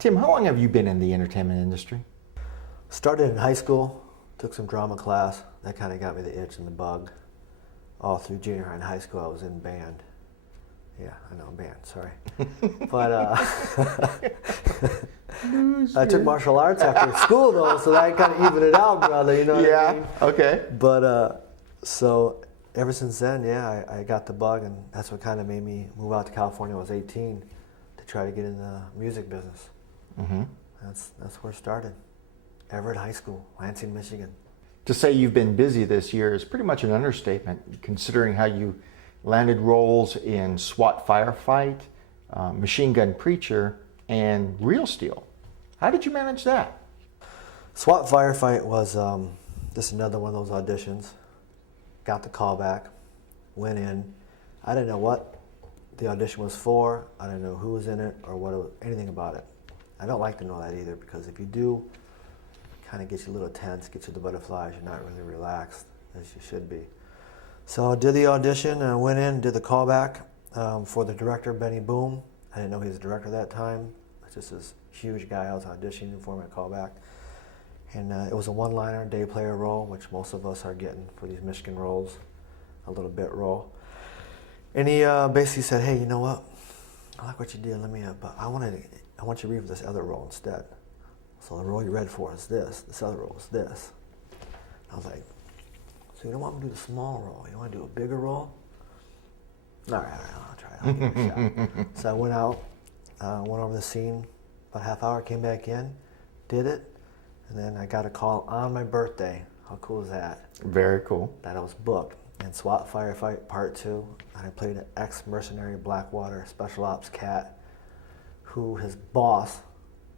Tim, how long have you been in the entertainment industry? Started in high school, took some drama class. That kind of got me the itch and the bug. All through junior high and high school, I was in band. Yeah, I know, band, sorry. But I took martial arts after school, though, so that kind of evened it out, brother, you know what I mean? Yeah, okay. But so ever since then, yeah, I got the bug, and that's what kind of made me move out to California when I was 18 to try to get in the music business. Mm-hmm. That's where it started. Everett High School, Lansing, Michigan. To say you've been busy this year is pretty much an understatement, considering how you landed roles in SWAT Firefight, Machine Gun Preacher, and Real Steel. How did you manage that? SWAT Firefight was just another one of those auditions. Got the call back, went in. I didn't know what the audition was for. I didn't know who was in it or anything about it. I don't like to know that either, because if you do, it kind of gets you a little tense, gets you the butterflies. You're not really relaxed as you should be. So I did the audition and I went in, did the callback for the director, Benny Boom. I didn't know he was the director at that time. It's just this huge guy I was auditioning for my callback. And it was a one-liner, day player role, which most of us are getting for these Michigan roles, a little bit role. And he basically said, hey, you know what? I like what you did, but I want you to read for this other role instead. So the role you read for is this other role is this. I was like, so you don't want me to do the small role, you want to do a bigger role? All right, I'll try it, I'll give it a shot. So I went out, went over the scene, about a half hour, came back in, did it, and then I got a call on my birthday. How cool is that? Very cool. That I was booked in SWAT Firefight Part 2, and I played an ex-mercenary Blackwater Special Ops cat who his boss,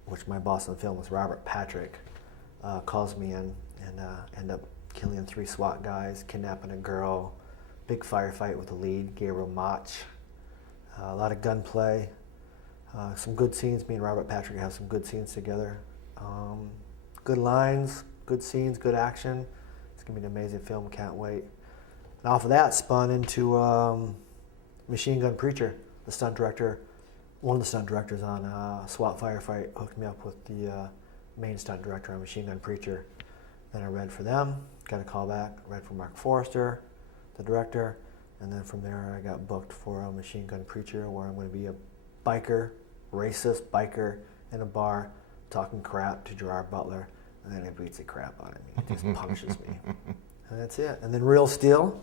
which my boss in the film was Robert Patrick, calls me in and end up killing 3 SWAT guys, kidnapping a girl, big firefight with the lead, Gabriel Mach, a lot of gunplay, some good scenes. Me and Robert Patrick have some good scenes together. Good lines, good scenes, good action. It's going to be an amazing film, can't wait. And off of that spun into Machine Gun Preacher. The stunt director, one of the stunt directors on SWAT Firefight hooked me up with the main stunt director on Machine Gun Preacher. Then I read for them, got a call back, read for Mark Forrester, the director, and then from there I got booked for a Machine Gun Preacher, where I'm going to be a biker, racist biker in a bar talking crap to Gerard Butler, and then he beats the crap out of me. He just punishes me. And that's it. And then Real Steel,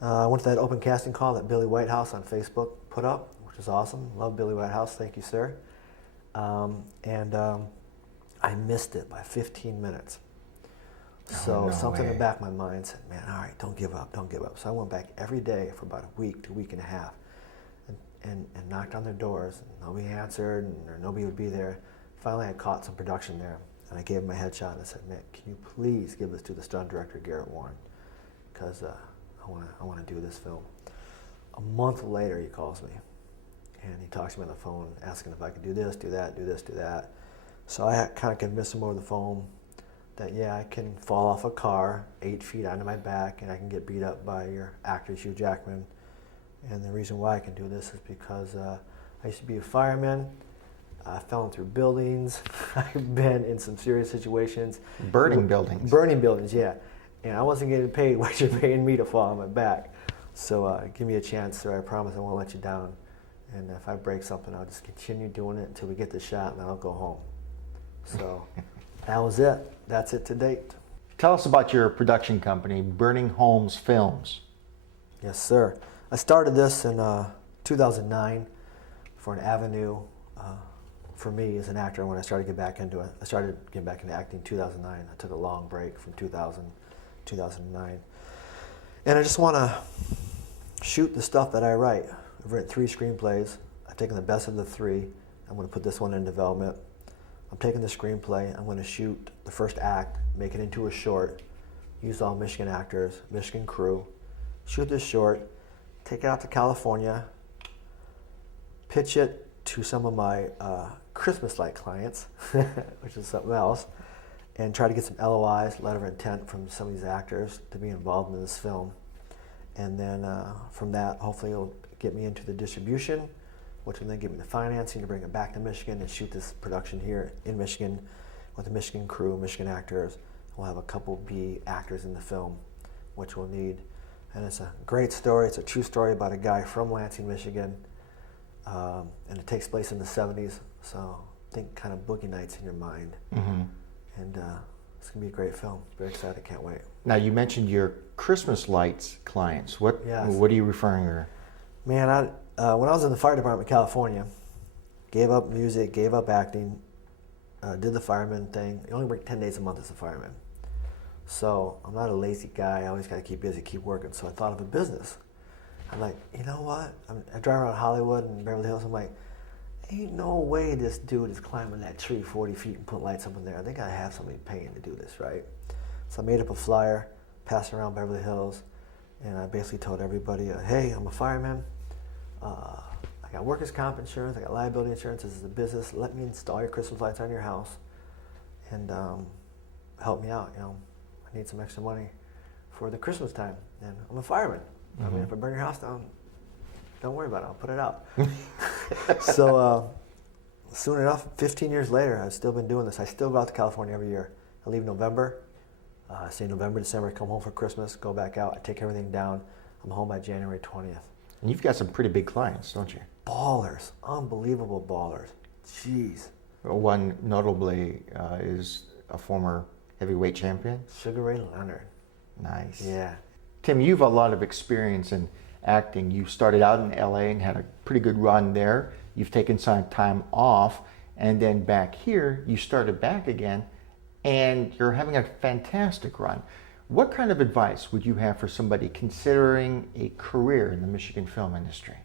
I went to that open casting call that Billy Whitehouse on Facebook put up, which is awesome. Love Billy Whitehouse, thank you, sir. I missed it by 15 minutes. So no something in way. the back of my mind said, man, all right, don't give up, don't give up. So I went back every day for about a week to a week and a half and knocked on their doors. And nobody answered, or nobody would be there. Finally, I caught some production there, and I gave him my headshot and I said, man, can you please give this to the stunt director, Garrett Warren, because I want to do this film. A month later, he calls me, and he talks to me on the phone, asking if I could do this, do that, do this, do that. So I kind of convinced him over the phone that, yeah, I can fall off a car 8 feet onto my back, and I can get beat up by your actor, Hugh Jackman. And the reason why I can do this is because I used to be a fireman. I fell through buildings. I've been in some serious situations. Burning buildings. Burning buildings, yeah. And I wasn't getting paid what you're paying me to fall on my back. So give me a chance, sir. I promise I won't let you down. And if I break something, I'll just continue doing it until we get the shot, and then I'll go home. So that was it. That's it to date. Tell us about your production company, Burning Holmes Films. Yes, sir. I started this in 2009 for an avenue for me as an actor when I started to get back into it. I started getting back into acting in 2009. I took a long break from 2000 2009. And I just want to shoot the stuff that I write. I've written 3 screenplays. I've taken the best of the 3. I'm going to put this one in development. I'm taking the screenplay. I'm going to shoot the first act, make it into a short, use all Michigan actors, Michigan crew, shoot this short, take it out to California, pitch it to some of my Christmas light clients, which is something else, and try to get some LOIs, letter of intent, from some of these actors to be involved in this film. And then from that, hopefully it'll get me into the distribution, which will then give me the financing to bring it back to Michigan and shoot this production here in Michigan with a Michigan crew, Michigan actors. We'll have a couple B actors in the film, which we'll need. And it's a great story. It's a true story about a guy from Lansing, Michigan. And it takes place in the 70s. So think kind of Boogie Nights in your mind. Mm-hmm. And it's going to be a great film. Very excited. Can't wait. Now, you mentioned your Christmas lights clients. What Yes. What are you referring to? Man, when I was in the fire department in California, gave up music, gave up acting, did the fireman thing. You only work 10 days a month as a fireman. So I'm not a lazy guy. I always got to keep busy, keep working. So I thought of a business. I'm like, you know what? I drive around Hollywood and Beverly Hills. I'm like, ain't no way this dude is climbing that tree 40 feet and putting lights up in there. They got to have somebody paying to do this, right? So I made up a flyer, passed around Beverly Hills, and I basically told everybody, hey, I'm a fireman. I got workers' comp insurance. I got liability insurance. This is a business. Let me install your Christmas lights on your house and help me out. You know, I need some extra money for the Christmas time. And I'm a fireman. I mean, if I burn your house down, don't worry about it. I'll put it out. So soon enough, 15 years later, I've still been doing this. I still go out to California every year. I leave November. I stay November, December, come home for Christmas, go back out. I take everything down. I'm home by January 20th. And you've got some pretty big clients, don't you? Ballers, unbelievable ballers. Jeez. One notably is a former heavyweight champion. Sugar Ray Leonard. Nice. Yeah. Tim, you've a lot of experience in acting. You started out in LA and had a pretty good run there. You've taken some time off, and then back here, you started back again, and you're having a fantastic run. What kind of advice would you have for somebody considering a career in the Michigan film industry?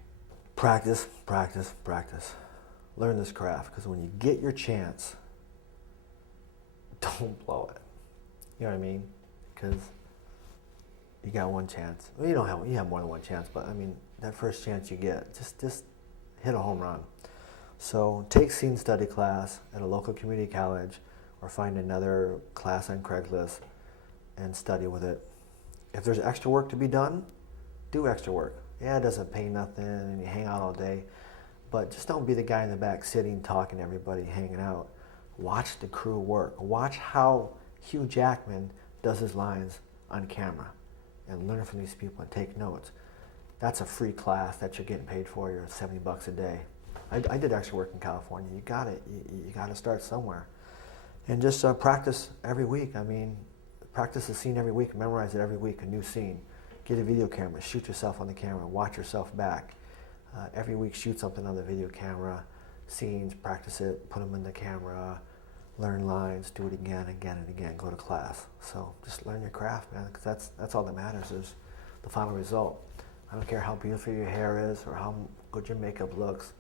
Practice, practice, practice. Learn this craft, because when you get your chance, don't blow it. You know what I mean? Because you got one chance. Well, you have more than one chance, but I mean, that first chance you get, just hit a home run. So take scene study class at a local community college, or find another class on Craigslist and study with it. If there's extra work to be done, do extra work. Yeah, it doesn't pay nothing and you hang out all day, but just don't be the guy in the back sitting, talking to everybody, hanging out. Watch the crew work. Watch how Hugh Jackman does his lines on camera and learn from these people and take notes. That's a free class that you're getting paid for. You're $70 a day. I did extra work in California. You got it. You got to start somewhere. And just practice every week. I mean, practice a scene every week, memorize it every week, a new scene. Get a video camera, shoot yourself on the camera, watch yourself back. Every week shoot something on the video camera, scenes, practice it, put them in the camera, learn lines, do it again, again, and again, go to class. So just learn your craft, man, because that's all that matters is the final result. I don't care how beautiful your hair is or how good your makeup looks.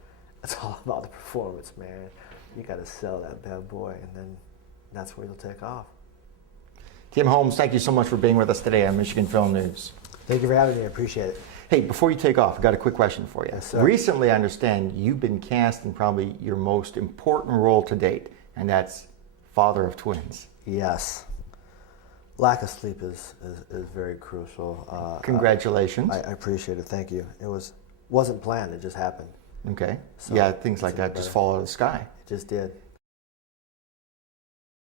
It's all about the performance, man. You got to sell that bad boy, and then that's where you'll take off. Tim Holmes, thank you so much for being with us today on Michigan Film News. Thank you for having me. I appreciate it. Hey, before you take off, I've got a quick question for you. Yes, sir. Recently, I understand you've been cast in probably your most important role to date, and that's father of twins. Yes. Lack of sleep is very crucial. Congratulations. I appreciate it. Thank you. It wasn't planned. It just happened. Okay. So, yeah, things like it's that just better. fall out of the sky. It just did.